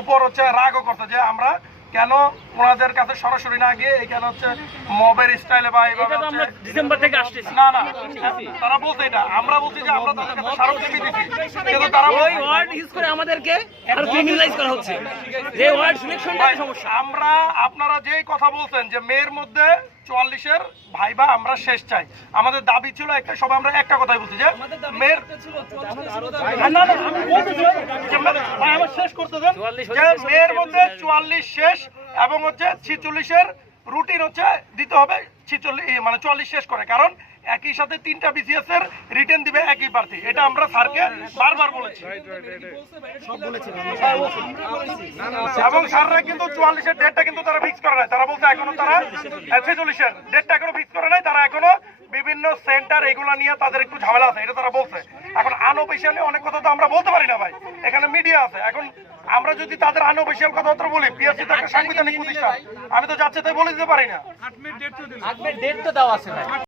উপর হচ্ছে রাগও করছে যে আমরা কেন ওনাদের কাছে সরাসরি না গিয়ে এখানে হচ্ছে মবের স্টাইলে বা এইভাবে হচ্ছে ডিসেম্বর থেকে আসতেছি। না না তারা বলছে এটা, আমরা বলছি যে আমরা তাদের কাছে স্মারকলিপি দিচ্ছি, কিন্তু তারা ওই ওয়ার্ড ইউজ করে আমাদেরকে আর ক্রিমিনালাইজ করা হচ্ছে, যে ওয়ার্ড সিলেকশনটা সমস্যা। আমরা আপনারা যেই কথা বলছেন যে মেয়ের মধ্যে 44-এর ভাইবা আমরা শেষ চাই, আমাদের দাবি ছিল একটা, সবাই আমরা একটা কথাই বলছি যে মেয়ের না না আমি বলতেছি যে ভাই আমার শেষ করতে দেন, যে মেয়ের মধ্যে 44 শেষ এবং হচ্ছে 46-এর রুটিন হচ্ছে দিতে হবে 46 মানে 44 শেষ করে, কারণ একই সাথে 3টা বিসিএস এর রিটেন দিবে একই প্রার্থী, এটা আমরা স্যারকে বারবার বলেছি এবং স্যাররা কিন্তু 44-এর ডেটটা কিন্তু তারা ফিক্স করে নাই, তারা বলছে এখনো তারা 46-এর ডেটটা এখনো ফিক্স করে নাই, তারা এখনো বিভিন্ন সেন্টার এগুলো নিয়ে তাদের একটু ঝামেলা আছে, এটা তারা বলছে। এখন আনঅফিশিয়ালি অনেক কথা তো আমরা বলতে পারি না ভাই, এখানে মিডিয়া আছে, এখন আমরা যদি তাদের আনঅফিশিয়াল কথাবার্তা বলি, পিএসসি তো একটা সাংবিধানিক প্রতিষ্ঠান, আমি তো যাচ্ছে তাই বলে দিতে পারি না। ডেট তো দেওয়া আছে।